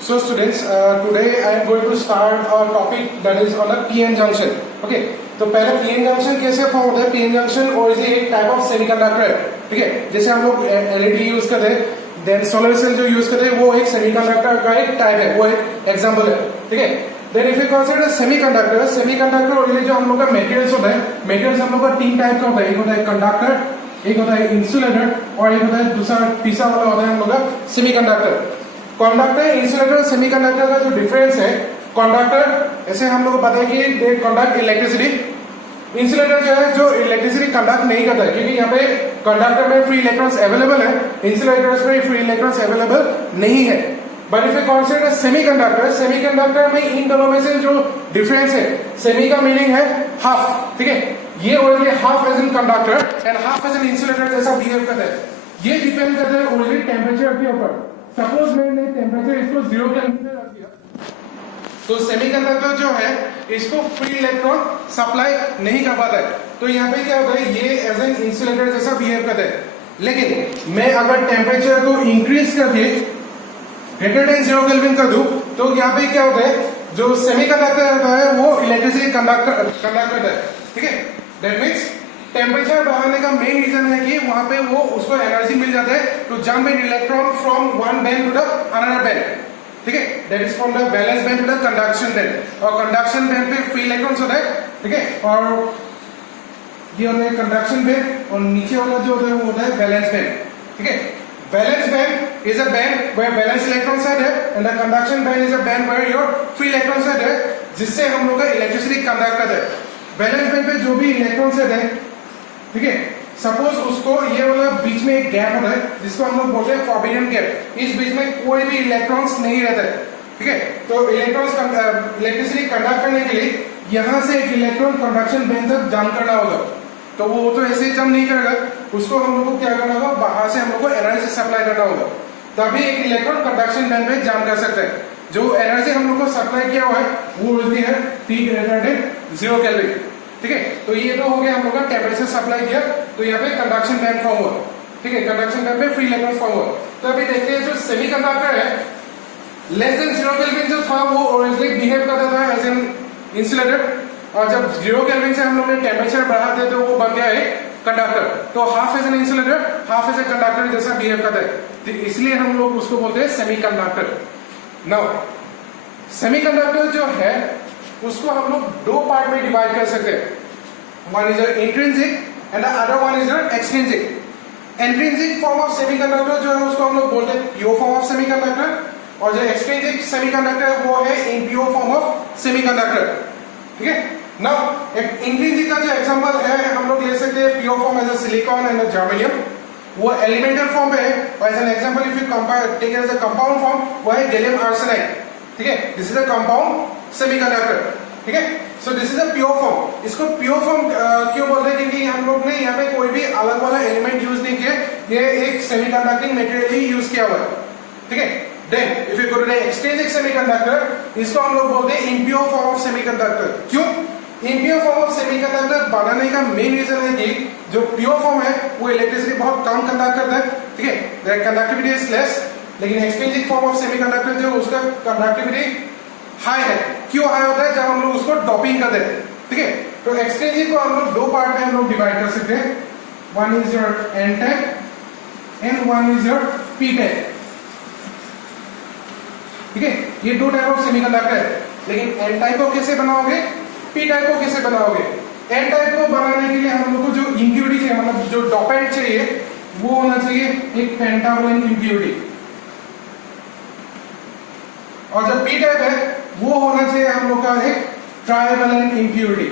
So students, today I am going to start a topic that is on a PN junction. Okay, तो पहले PN junction कैसे form होता है? PN junction और एक type of semiconductor है, ठीक है। जैसे हम लोग LED यूज करते हैं, देन सोलर सेल जो यूज करते हैं वो एक सेमीकंडक्टर का एक टाइप है, वो एक एग्जांपल है, ठीक है। Then if you consider semiconductor, semiconductor और ये जो हम लोग का मटेरियल्स होता है, मटेरियल्स हम लोग का तीन टाइप का होता है। एक होता है कंडक्टर, एक होता है इंसुलेटर और एक होता है दूसरा तीसरा वाला होता है हम लोग का सेमीकंडक्टर। कंडक्टर, इंसुलेटर, सेमीकंडक्टर का जो डिफरेंस है, कंडक्टर ऐसे हम लोग को पता है कि दे कंडक्ट इलेक्ट्रिसिटी। इंसुलेटर जो है जो इलेक्ट्रिसिटी कंडक्ट नहीं करता है, क्योंकि यहाँ पे कंडक्टर में फ्री इलेक्ट्रॉन्स अवेलेबल है, इंसुलेटर्स में फ्री इलेक्ट्रॉन्स अवेलेबल नहीं है। But if you consider semiconductor, semiconductor में इन दोनों में से जो डिफरेंस है, सेमी का मीनिंग है हाफ, ठीक है। ये originally half as in conductor and half as in insulator जैसा बिहेव करता है। ये डिपेंड करता है ओरिजिनली टेम्परेचर के ऊपर। सपोज मैंने टेम्परेचर इसको 0 केल्विन पे रख दिया, तो सेमीकंडक्टर जो है इसको फ्री इलेक्ट्रॉन सप्लाई नहीं कर पाता है। तो यहाँ पे क्या होता है, ये एज एन इंसुलेटर जैसा बिहेव करता है। लेकिन मैं अगर टेम्परेचर को इंक्रीज करके ग्रेटर देन 0 केल्विन कर दूं, तो यहाँ पे क्या होता है, जो सेमीकंडक्टर होता है वो इलेक्ट्रिसिटी कंडक्ट करता है, ठीक है। दैट मीन्स टेम्परेचर बढ़ाने का मेन रीजन है कि वहां पे वो उसको एनर्जी मिल जाता है to jump in electron from one band to the another band, ठीक है। That is from the valence band to the conduction band. और कंडक्शन बैंड पे फ्री इलेक्ट्रॉन्स होता है, ठीक है। और ये होता है कंडक्शन बैंड और नीचे वाला जो होता है वो होता है वैलेंस बैंड, ठीक है। Valence band is a band where valence electrons are there and the conduction band is a band where your free electrons are there, जिससे हम लोग का इलेक्ट्रिसिटी कंडक्ट करता है। वैलेंस बैंड पे जो भी इलेक्ट्रॉन्स है, ठीक है, सपोज उसको ये वाला बीच में एक गैप होता है जिसको हम लोग बोलते हैं फॉरबिडन गैप। इस बीच में कोई भी इलेक्ट्रॉन्स नहीं रहता है, ठीक है। तो इलेक्ट्रॉन्स इलेक्ट्रिसिटी कंडक्ट करने के लिए यहां से एक इलेक्ट्रॉन कंडक्शन बैंड तक जंप करना होगा। तो वो तो ऐसे ही जंप नहीं करेगा, उसको हम लोग को क्या करना होगा, बाहर से हम लोग को एनर्जी सप्लाई करना होगा, तभी एक इलेक्ट्रॉन कंडक्शन बैंड में जंप कर सकता है। जो एनर्जी हम लोग को सप्लाई किया हुआ है वो होती है T ग्रेटर देन 0 केल्विन, ठीक है। तो ये तो हो गया हम लोग का टेम्परेचर सप्लाई किया, तो यहाँ पे कंडक्शन बैंड फॉर्म हुआ, ठीक है। कंडक्शन बैंड पे फ्री इलेक्ट्रॉन फॉर्म हुआ। तो अभी देखते हैं जो सेमीकंडक्टर है, लेस देन 0 केल्विन जो था वो ओरिजिनली बिहेव करता था एज एन इंसुलेटर, और जब 0 केल्विन से हम लोग ने टेम्परेचर बढ़ा दिया तो वो बन गया है कंडक्टर। तो half as an insulator, half as a conductor जैसा बिहेव करता है, तो इसलिए हम लोग उसको बोलते हैं सेमीकंडक्टर। नाउ सेमीकंडक्टर जो है उसको हम लोग दो पार्ट में डिवाइड कर सकते हैं। One is your intrinsic and the other one is your extrinsic. Intrinsic form of semiconductor जो है उसको हम लोग बोलते हैं प्योर फॉर्म ऑफ सेमीकंडक्टर, और जो एक्सट्रिंसिक सेमीकंडक्टर वो है इम्प्योर फॉर्म ऑफ सेमीकंडक्टर, ठीक है। नाउ एक इंट्रिंसिक का जो एग्जांपल है हम लोग ले सकते हैं pure form as a silicon and a germanium, वो एलिमेंटल फॉर्म पे है। और as an example if you compare take as a compound form, वो है गैलियम आर्सेनाइड, ठीक है। This is a compound semiconductor, ठीक है। So this is a pure form. इसको प्योर फॉर्म क्यों बोलते हैं, क्योंकि हम लोग ने यहाँ पे कोई भी अलग वाला एलिमेंट यूज नहीं किया, ये एक सेमीकंडक्टिंग मटेरियल ही यूज किया हुआ है, ठीक है। Then if you go to the extrinsic semiconductor, इसको हम लोग बोलते हैं इम्प्योर फॉर्म ऑफ सेमीकंडक्टर। क्यों? इम्प्योर फॉर्म ऑफ सेमीकंडक्टर बनाने का मेन रीजन है कि जो प्योर फॉर्म है वो इलेक्ट्रिसिटी बहुत कम कंडक्ट करता है, ठीक है। Their conductivity is less. लेकिन एक्सट्रिंसिक फॉर्म ऑफ सेमीकंडक्टर जो उसका कंडक्टिविटी हाई है। क्यों हाई होता है? जब हम लोग उसको डॉपिंग कर देते हैं, ठीक है। तो एक्सट्रिंसिक को हम लोग दो पार्ट में हम लोग डिवाइड कर सकते हैं। One is your n type and one is your p type, ठीक है। ये दो टाइप ऑफ सेमीकंडक्टर है। लेकिन एन टाइप को कैसे बनाओगे, पी टाइप को कैसे बनाओगे? एन टाइप को बनाने के लिए हम लोग को जो इम्प्योरिटी चाहिए, मतलब जो डोपेंट चाहिए, वो होना चाहिए एक पेंटावलेंट इम्प्योरिटी, और जो पी टाइप है वो होना चाहिए हम लोग का एक ट्राइवैलेंट इम्प्योरिटी,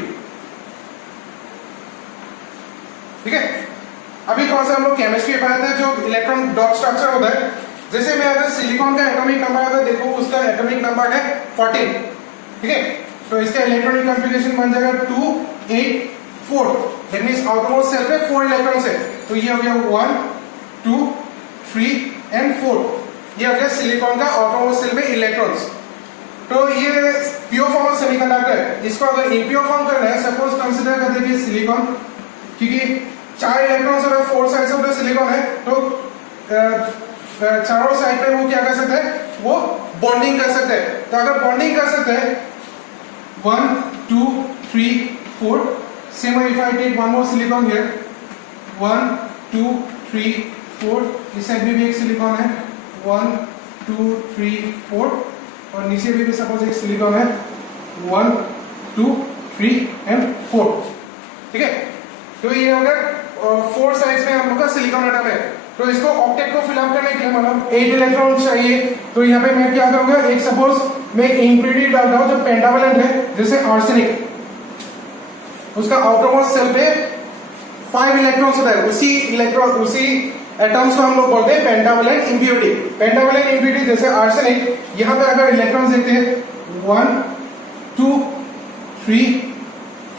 ठीक है। अभी कौन सा हम लोग केमिस्ट्री पढ़ाते हैं जो इलेक्ट्रॉन डॉट स्ट्रक्चर होता है। जैसे मैं अगर सिलिकॉन का एटॉमिक नंबर अगर देखो, उसका एटॉमिक नंबर है 14, ठीक है। तो इसका इलेक्ट्रॉनिक कॉन्फ़िगरेशन बन जाएगा 2 8 4। दैट मींस आउटरमोस्ट सेल पे 4 इलेक्ट्रॉन्स है। तो ये हो गया 1 2 3 एंड 4। ये हो गया सिलिकॉन का आउटरमोस्ट सेल में इलेक्ट्रॉन्स। तो ये प्योर फॉर्म ऑफ सेमीकंडक्टर है। इसको अगर इम्प्योर फॉर्म करना है, सपोज कंसीडर करते हैं सिलिकॉन, क्योंकि 4 इलेक्ट्रॉन्स और 4 साइड्स ऑफ द सिलिकॉन है, तो चारों साइड पे वो क्या कर सकते हैं, वो बॉन्डिंग कर सकते हैं। तो अगर बॉन्डिंग कर सकते हैं 1 2 3 4, same if I take one more silicon here 1 2 3 4, इस साइड में भी एक सिलिकॉन है 1 2 3 4, और नीचे भी सपोज एक सिलिकॉन है 1 2 3 एंड 4। ठीक है, तो ये हो गया 4 साइड्स में हम लोग का सिलिकॉन एटम है। तो इसको ऑक्टेट को फिलअप करने के लिए मतलब 8 इलेक्ट्रॉन चाहिए। तो यहाँ पे मैं क्या करूंगा, एक सपोज मैं इम्प्यूरिटी डालता हूँ जो पेंटावलेंट है, जैसे आर्सेनिक, उसका आउटरमोस्ट सेल पे 5 इलेक्ट्रॉन्स होता है, उसी एटम्स को हम लोग बोलते हैं पेंटावलेंट इम्प्यूरिटी। पेंटावलेंट इम्प्यूरिटी जैसे आर्सेनिक, यहाँ पे अगर इलेक्ट्रॉन्स देखते हैं 1 2 3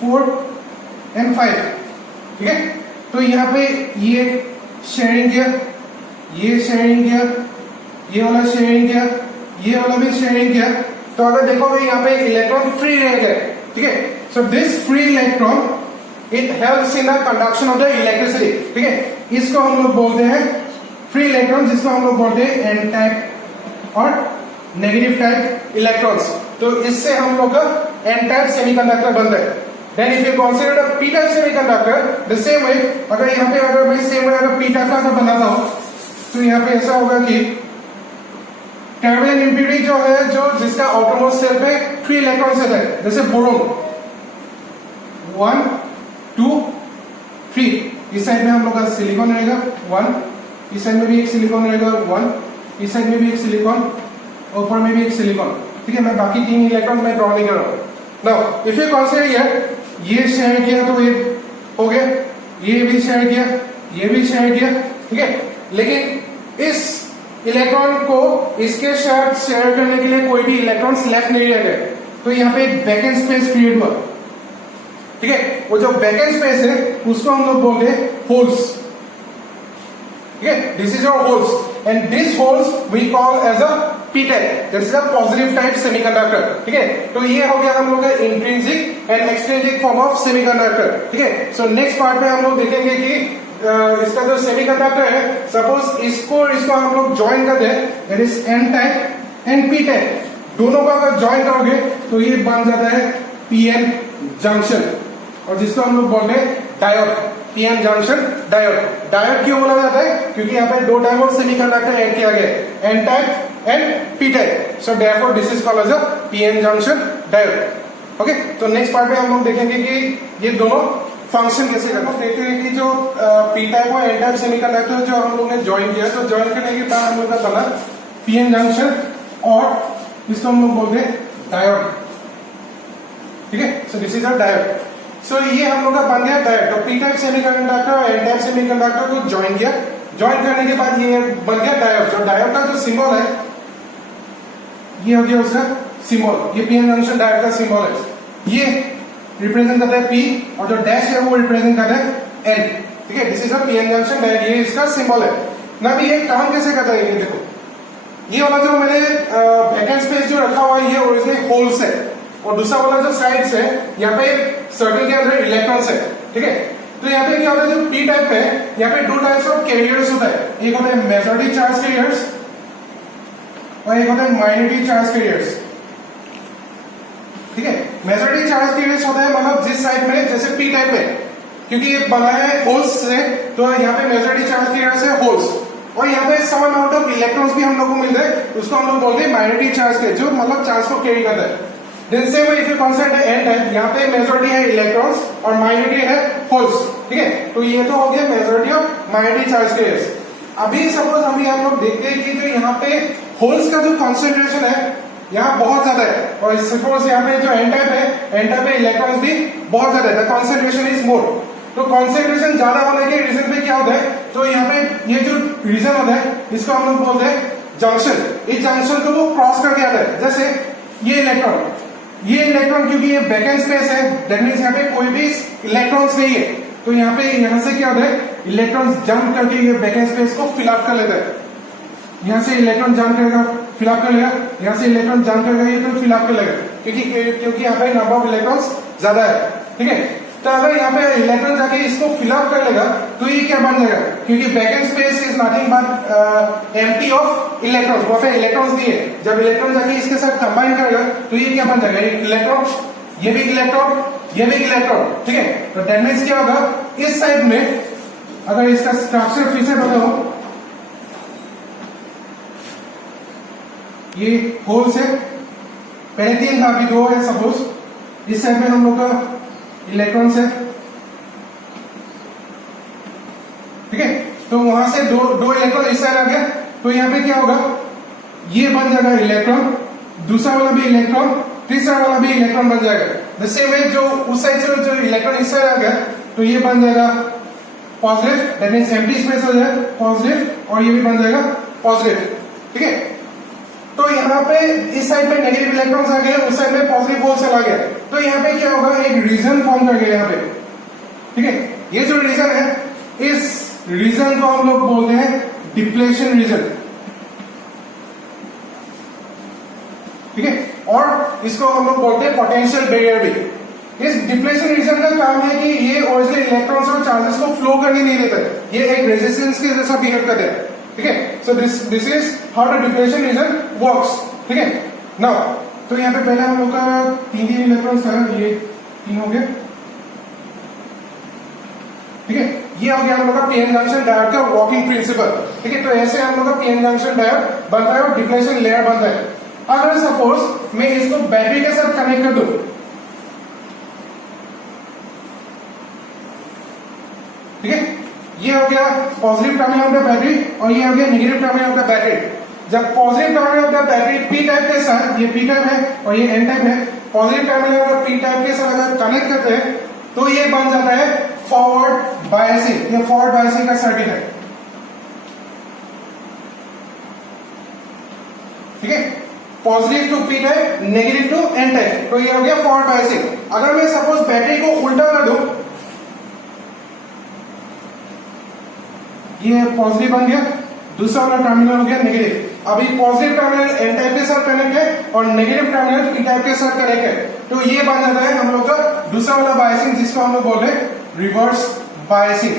4 एंड 5। ठीक है, तो यहाँ पे ये शेयरिंग किया, ये शेयरिंग किया, ये वाला शेयरिंग किया, ये वाला भी शेयरिंग किया। तो अगर देखोगे यहाँ पे इलेक्ट्रॉन फ्री रह गए। ठीक है, so this free electron it helps in the conduction of the electricity. ठीक है, इसको हम लोग बोलते हैं फ्री इलेक्ट्रॉन, जिसको हम लोग बोलते हैं एन टाइप और नेगेटिव टाइप इलेक्ट्रॉन्स। तो इससे हम लोग का एन टाइप सेमीकंडक्टर बनता है। Then if you consider the p type semiconductor, the same way, अगर यहाँ पे अगर मैं सेम वे अगर p type का बनाता हूँ, तो यहाँ पे ऐसा होगा कि टर्मिनल इम्प्यूरिटी जो है, जो जिसका आउटरमोस्ट शेल पे 3 इलेक्ट्रॉन्स है, जैसे बोरोन 1 2 3, इस साइड में हम लोग का सिलिकॉन रहेगा 1, इस साइड में भी एक सिलिकॉन रहेगा 1, इस साइड में भी एक सिलिकॉन, ऊपर में भी एक सिलिकॉन। ठीक है, मैं बाकी 3 इलेक्ट्रॉन मैं ड्रॉ नहीं कर रहा हूँ। Now if you consider here, ये शेयर किया तो ये हो गया, ये भी शेयर किया, ये भी शेयर किया। ठीक है, लेकिन इस इलेक्ट्रॉन को इसके साथ शेयर करने के लिए कोई भी इलेक्ट्रॉन्स लेफ्ट नहीं रह गए, तो यहाँ पे एक वैकेंट स्पेस क्रिएट हुआ। ठीक है, वो जो वैकेंट स्पेस है उसको हम लोग बोलते हैं होल्स। ठीक है, this is your holes and this holes we call as a p type, this is a positive type semiconductor. ठीक है, तो ये हो गया हम लोग का intrinsic and extrinsic form of semiconductor. ठीक है, सो नेक्स्ट पार्ट में हम लोग देखेंगे कि इसका जो सेमीकंडक्टर है, सपोज इसको हम लोग ज्वाइन कर दें, that is n type and p type, दोनों को अगर ज्वाइन करोगे तो ये बन जाता है pn जंक्शन, और जिसको हम लोग बोलते हैं diode, pn junction diode. Diode क्यों बोला जाता है, क्योंकि यहाँ पे 2 टाइप ऑफ सेमीकंडक्टर ऐड किया गया है, n type and p type, so therefore this is called as a pn junction diode। Okay, तो नेक्स्ट पार्ट में हम लोग देखेंगे कि ये दोनों फंक्शन कैसे करते हैं। देखते हैं कि जो p टाइप और n टाइप सेमीकंडक्टर जो हम लोग ने ज्वाइन किया, तो ज्वाइन करने के बाद हम लोग का बना pn जंक्शन, और इसको हम लोग बोलते हैं डायोड। ठीक है, so this is a diode. So ये हम लोग का बन गया डायोड। तो p टाइप सेमीकंडक्टर और n टाइप सेमीकंडक्टर को ज्वाइन किया, ज्वाइन करने के बाद ये बन गया डायोड। जो डायोड का जो सिंबल है, ये हो गया उसका सिंबल, ये pn जंक्शन डायोड का सिंबल है। ये रिप्रेजेंट करता है p, और जो डैश है वो रिप्रेजेंट करता है n। ठीक है, this is a pn junction diode, ये इसका सिंबल है ना। भी ये काम कैसे करता है, ये देखो, ये वाला जो मैंने वैकेंट स्पेस जो रखा हुआ है, ये ओरिजिनली होल्स है, और दूसरा वाला जो साइड्स है, यहाँ पे सर्कल के अंदर इलेक्ट्रॉन्स है। ठीक है, तो यहाँ पे क्या होता है, जो p टाइप है, यहाँ पे 2 टाइप्स ऑफ कैरियर्स होता है, एक होता है मेजॉरिटी चार्ज कैरियर्स और एक होता है माइनॉरिटी चार्ज कैरियर्स। ठीक है, मेजॉरिटी चार्ज कैरियर्स होता है मतलब जिस साइड में, जैसे p टाइप में, क्योंकि ये बना है होल्स से, तो यहाँ पे मेजॉरिटी चार्ज कैरियर्स है होल्स, और यहाँ पे सम अमाउंट ऑफ इलेक्ट्रॉन्स भी हम लोग को मिलते हैं, उसको हम लोग बोलते हैं माइनॉरिटी चार्ज कैरियर, जो मतलब चार्ज को कैरी करता है। Then same if you consider n type, यहाँ पे मेजॉरिटी है इलेक्ट्रॉन्स और माइनॉरिटी है होल्स। ठीक है, तो ये तो हो गया मेजॉरिटी और माइनॉरिटी चार्ज कैरियर्स। अभी सपोज हम लोग देखते हैं कि जो यहाँ पे होल्स का जो कॉन्सेंट्रेशन है यहाँ बहुत ज्यादा है, और सपोज यहाँ पे जो n टाइप है, n टाइप में इलेक्ट्रॉन्स भी बहुत ज्यादा है, द कॉन्सेंट्रेशन इज मोर। तो कॉन्सेंट्रेशन ज्यादा होने के रीजन पे क्या होता है, तो यहाँ पे ये जो रीजन होता है, इसको हम लोग बोलते हैं जंक्शन। इस जंक्शन को वो क्रॉस करके आता है, जैसे ये इलेक्ट्रॉन क्योंकि ये वैकेंट स्पेस है, दैट मींस यहाँ पे कोई भी इलेक्ट्रॉन्स नहीं है, तो यहाँ पे यहाँ से क्या होता है, इलेक्ट्रॉन्स जंप करके ये वैकेंट स्पेस को फिलअप कर लेता है। यहाँ से इलेक्ट्रॉन जंप करेगा, फिलअप कर लेगा, यहाँ से इलेक्ट्रॉन जंप करेगा, ये तो फिलअप कर लेगा, क्योंकि यहाँ पे नंबर ऑफ इलेक्ट्रॉन्स ज्यादा है। ठीक है, तो अगर यहाँ पे इलेक्ट्रॉन जाके इसको फिलअप कर लेगा तो ये क्या बन जाएगा, क्योंकि vacant space is nothing but empty of electrons, वहां पे इलेक्ट्रॉन्स दिए, जब इलेक्ट्रॉन जाके इसके साथ कंबाइन करेगा तो ये क्या बन जाएगा, एक इलेक्ट्रॉन, ये भी इलेक्ट्रॉन, ये भी इलेक्ट्रॉन, ठीक है। तो दैट मींस क्या होगा, इस साइड में अगर इसका स्ट्रक्चर फिर से बताओ, ये होल्स है, पहले 3 था अभी 2 है सपोज, इस साइड में हम लोग का इलेक्ट्रॉन्स है, ठीक है। तो वहां से दो इलेक्ट्रॉन इस साइड आ गया, तो यहाँ पे क्या होगा, ये बन जाएगा इलेक्ट्रॉन, दूसरा वाला भी इलेक्ट्रॉन, तीसरा वाला भी इलेक्ट्रॉन बन जाएगा। द सेम वे जो उस साइड से जो इलेक्ट्रॉन इस साइड आ गया तो ये बन जाएगा positive, that means empty space हो जाएगा पॉजिटिव, और ये भी बन जाएगा पॉजिटिव, ठीक है। तो यहाँ पे इस साइड पे नेगेटिव इलेक्ट्रॉन्स आ गए, उस साइड में पॉजिटिव होल चला गया, तो यहाँ पे क्या होगा, एक रीजन फॉर्म कर गया यहाँ पे, ठीक है। ये जो रीजन है, इस रीजन को हम लोग बोलते हैं डिप्लेशन रीजन, ठीक है। और इसको हम लोग बोलते हैं पोटेंशियल बैरियर भी। इस डिप्लेशन रीजन का काम है कि ये ओरिजिनल इलेक्ट्रॉन्स और चार्जेस को फ्लो करने नहीं देता है, ये एक रेजिस्टेंस के जैसा बिहेव करते हैं, ठीक है। So this is how the depletion region works, ठीक है। नाउ तो यहाँ पे पहले हम लोग का 3 इलेक्ट्रॉन्स था, ये 3 हो गया, ठीक है। ये हो गया हम लोग का पीएन जंक्शन डायोड का वर्किंग प्रिंसिपल, ठीक है। तो ऐसे हम लोग का पीएन जंक्शन डायोड बनता है और डिप्लेशन लेयर बनता है। अगर सपोज मैं इसको बैटरी के साथ कनेक्ट कर दूं, ठीक है, ये हो गया positive terminal of the battery और ये हो गया negative terminal of the battery. जब positive terminal of the battery p type के साथ, ये पी टाइप है और ये एन टाइप है, positive terminal of p type के साथ अगर कनेक्ट करते हैं तो ये बन जाता है फॉरवर्ड बायसिंग, ये फॉरवर्ड बायसिंग का सर्किट है, ठीक है। Positive to p type, negative to n type, तो ये हो गया फॉरवर्ड बायसिंग। अगर मैं सपोज बैटरी को उल्टा कर दूं, ये पॉजिटिव बन गया, दूसरा वाला टर्मिनल हो गया नेगेटिव। अभी पॉजिटिव टर्मिनल एन टाइप के साथ कनेक्ट है और नेगेटिव टर्मिनल पी टाइप के साथ कनेक्ट है, तो ये बन जाता है हम लोग का दूसरा वाला बायसिंग, जिसको हम लोग बोल रहे हैं रिवर्स बायसिंग,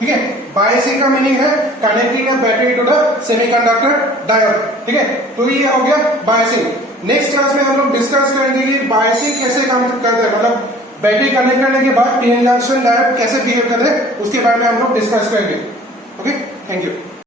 ठीक है। बायसिंग का मीनिंग है connecting a battery to the semiconductor diode, ठीक है। तो ये हो गया बायसिंग। नेक्स्ट क्लास में हम लोग डिस्कस करेंगे कि बायसिंग कैसे काम करते हैं, मतलब बैटरी कनेक्ट करने के बाद पीएन जंक्शन डायोड कैसे बिहेव करते हैं, उसके बारे में हम लोग डिस्कस करेंगे। Okay, thank you.